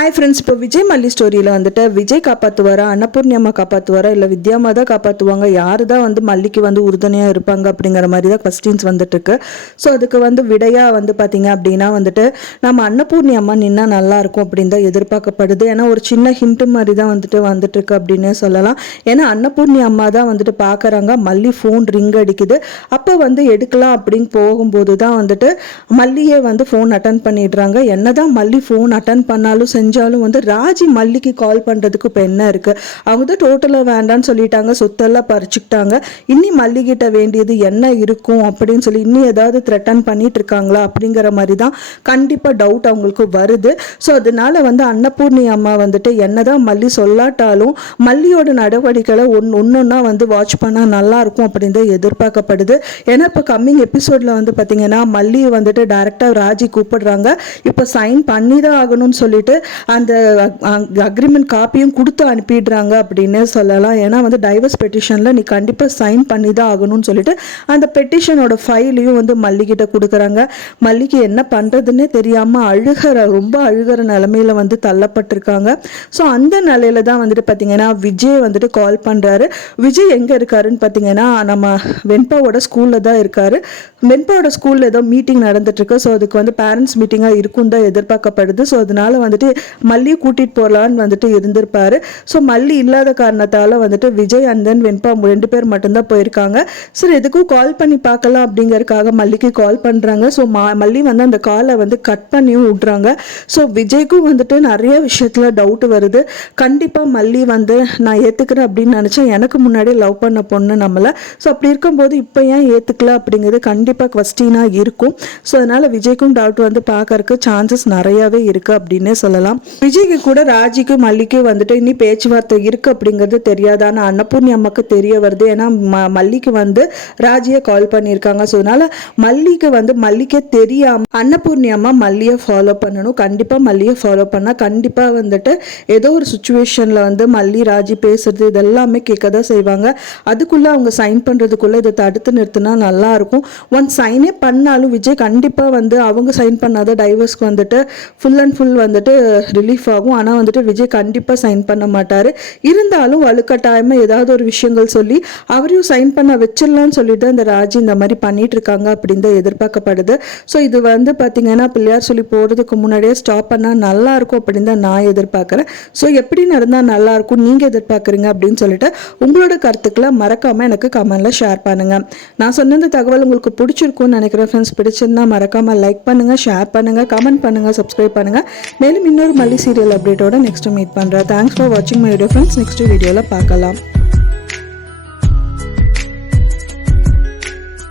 Hi friends, இப்போ விஜய் மல்லி ஸ்டோரியில் வந்துட்டு விஜய் காப்பாற்றுவாரா, அன்னபூர்ணி அம்மா காப்பாற்றுவாரா, இல்லை வித்யாமா தான் காப்பாற்றுவாங்க, யார் தான் வந்து மல்லிக்கு வந்து உறுதுணையாக இருப்பாங்க அப்படிங்கிற மாதிரி தான் கொஸ்டின்ஸ் வந்துட்டுருக்கு. ஸோ அதுக்கு வந்து விடையாக வந்து பார்த்தீங்க அப்படின்னா வந்துட்டு நம்ம அன்னபூர்ணி அம்மா நின்னா நல்லாயிருக்கும் அப்படின்னு தான் எதிர்பார்க்கப்படுது. ஏன்னா ஒரு சின்ன ஹிண்ட்டு மாதிரி தான் வந்துட்டுருக்கு அப்படின்னு சொல்லலாம். ஏன்னா அன்னபூர்ணி அம்மா தான் வந்துட்டு பார்க்குறாங்க, மல்லி ஃபோன் ரிங் அடிக்குது. அப்போ வந்து எடுக்கலாம் அப்படின்னு போகும்போது தான் வந்துட்டு மல்லியே வந்து ஃபோன் அட்டன் பண்ணிடுறாங்க. என்ன தான் மல்லி ஃபோன் அட்டன் பண்ணாலும் செஞ்சாலும் வந்து ராஜி மல்லிக்கு கால் பண்ணுறதுக்கு இப்போ என்ன இருக்குது, அவங்க தான் டோட்டலாக வேண்டான்னு சொல்லிட்டாங்க, சொத்தெல்லாம் பறிச்சுக்கிட்டாங்க. இன்னி மல்லிகிட்ட வேண்டியது என்ன இருக்கும் அப்படின்னு சொல்லி இன்னும் ஏதாவது த்ரெட்டன் பண்ணிட்டு இருக்காங்களா அப்படிங்கிற மாதிரி தான் கண்டிப்பாக டவுட் அவங்களுக்கு வருது. ஸோ அதனால வந்து அன்னபூர்ணி அம்மா வந்துட்டு என்னதான் மல்லி சொல்லாட்டாலும் மல்லியோட நடவடிக்கைகளை ஒன்னொன்னா வந்து வாட்ச் பண்ணால் நல்லாயிருக்கும் அப்படின்னு தான் எதிர்பார்க்கப்படுது. ஏன்னா இப்போ கம்மிங் எபிசோடில் வந்து பார்த்தீங்கன்னா மல்லி வந்துட்டு டைரெக்டாக ராஜி கூப்பிடுறாங்க. இப்போ சைன் பண்ணி தான் ஆகணும்னு சொல்லிட்டு அந்த அக்ரிமெண்ட் காப்பியும் கொடுத்து அனுப்பிடுறாங்க அப்படின்னு சொல்லலாம். ஏன்னா வந்து டைவர்ஸ் பெட்டிஷனில் நீ கண்டிப்பாக சைன் பண்ணி தான் ஆகணும்னு சொல்லிட்டு அந்த பெட்டிஷனோட ஃபைலையும் வந்து மல்லிகிட்ட கொடுக்குறாங்க. மல்லிக்கு என்ன பண்ணுறதுன்னே தெரியாமல் ரொம்ப அழுகிற நிலமையில வந்து தள்ளப்பட்டிருக்காங்க. ஸோ அந்த நிலையில தான் வந்துட்டு பார்த்தீங்கன்னா விஜய் வந்துட்டு கால் பண்ணுறாரு. விஜய் எங்கே இருக்காருன்னு பார்த்தீங்கன்னா நம்ம வெண்பாவோட ஸ்கூலில் தான் இருக்காரு. வெண்பாவோட ஸ்கூலில் ஏதோ மீட்டிங் நடந்துட்டுருக்கு. ஸோ அதுக்கு வந்து பேரண்ட்ஸ் மீட்டிங்காக இருக்கும் தான் எதிர்பார்க்கப்படுது. ஸோ அதனால வந்துட்டு மல்லியை கூட்டிகிட்டு போகலான்னு வந்துட்டு இருந்திருப்பாரு. ஸோ மல்லி இல்லாத காரணத்தால் வந்துட்டு விஜய் அண்ட் தென் வெண்பா 2 பேர் மட்டும்தான் போயிருக்காங்க. சரி எதுக்கும் கால் பண்ணி பார்க்கலாம் அப்படிங்கறதுக்காக மல்லிக்கு கால் பண்ணுறாங்க. ஸோ மல்லி வந்து அந்த காலை வந்து கட் பண்ணியும் விட்றாங்க. ஸோ விஜய்க்கும் வந்துட்டு நிறைய விஷயத்தில் டவுட் வருது. கண்டிப்பாக மல்லி வந்து நான் ஏற்றுக்கிறேன் அப்படின்னு நினச்சேன், எனக்கு முன்னாடி லவ் பண்ண பொண்ணு நம்மளை. ஸோ அப்படி இருக்கும்போது இப்போ ஏன் ஏற்றுக்கல அப்படிங்கிறது கண்டிப்பாக கொஸ்டினாக இருக்கும். ஸோ அதனால் விஜய்க்கும் டவுட் வந்து பார்க்கறதுக்கு சான்சஸ் நிறையாவே இருக்குது அப்படின்னே சொல்லலாம். விஜய்க்கு கூட ராஜிக்கு மல்லிக்கு வந்துட்டு இனி பேச்சுவார்த்தை இருக்கு அப்படிங்கிறது தெரியாது. ஆனால் அன்னபூர்ணி அம்மாக்கு தெரிய வருது. ஏன்னா மல்லிக்கு வந்து ராஜியை கால் பண்ணியிருக்காங்க. ஸோ அதனால மல்லிக்கு வந்து மல்லிக்கே தெரியாம அன்னபூர்ணி அம்மா மல்லியை ஃபாலோ பண்ணணும். கண்டிப்பாக மல்லியை ஃபாலோ பண்ணால் கண்டிப்பாக வந்துட்டு ஏதோ ஒரு சுச்சுவேஷனில் வந்து மல்லி ராஜி பேசுறது இதெல்லாமே கேட்க தான் செய்வாங்க. அதுக்குள்ளே அவங்க சைன் பண்ணுறதுக்குள்ளே இதை தடுத்து நிறுத்தினா நல்லா இருக்கும். ஒன் சைனே பண்ணாலும் விஜய் கண்டிப்பாக வந்து அவங்க சைன் பண்ணாத டைவர்ஸ்க்கு வந்துட்டு ஃபுல் அண்ட் ஃபுல் வந்துட்டு ரிலீஃப் ஆகும். ஆனால் வந்துட்டு விஜய் கண்டிப்பாக சைன் பண்ண மாட்டார். இருந்தாலும் வலுக்கட்டாயமாக ஏதாவது ஒரு விஷயங்கள் சொல்லி அவரையும் சைன் பண்ண வச்சிடலான்னு சொல்லிட்டு அந்த ராஜி இந்த மாதிரி பண்ணிட்டு இருக்காங்க அப்படின்னு தான் எதிர்பார்க்கப்படுது. ஸோ இது வந்து பார்த்தீங்கன்னா பிள்ளையார் சொல்லி போகிறதுக்கு முன்னாடியே ஸ்டாப் பண்ணால் நல்லா இருக்கும் அப்படின்னு தான் நான் எதிர்பார்க்குறேன். ஸோ எப்படி நடந்தால் நல்லா இருக்கும் நீங்கள் எதிர்பார்க்குறீங்க அப்படின்னு சொல்லிட்டு உங்களோட கருத்துக்களை மறக்காமல் எனக்கு கமெண்ட்ல ஷேர் பண்ணுங்க. நான் சொன்ன இந்த தகவல் உங்களுக்கு பிடிச்சிருக்கும்னு நினைக்கிறேன் ஃப்ரெண்ட்ஸ். பிடிச்சிருந்தா மறக்காமல் லைக் பண்ணுங்க, ஷேர் பண்ணுங்க, கமெண்ட் பண்ணுங்க, சப்ஸ்கிரைப் பண்ணுங்க. மேலும் இன்னொரு மல்லி சீரியல் அப்டேட்டோட நெக்ஸ்ட் மீட் பண்ணுறேன். தேங்க்ஸ் ஃபார் வாட்சிங் மை வீடியோ ஃப்ரெண்ட்ஸ். நெக்ஸ்ட் வீடியோவில் பார்க்கலாம்.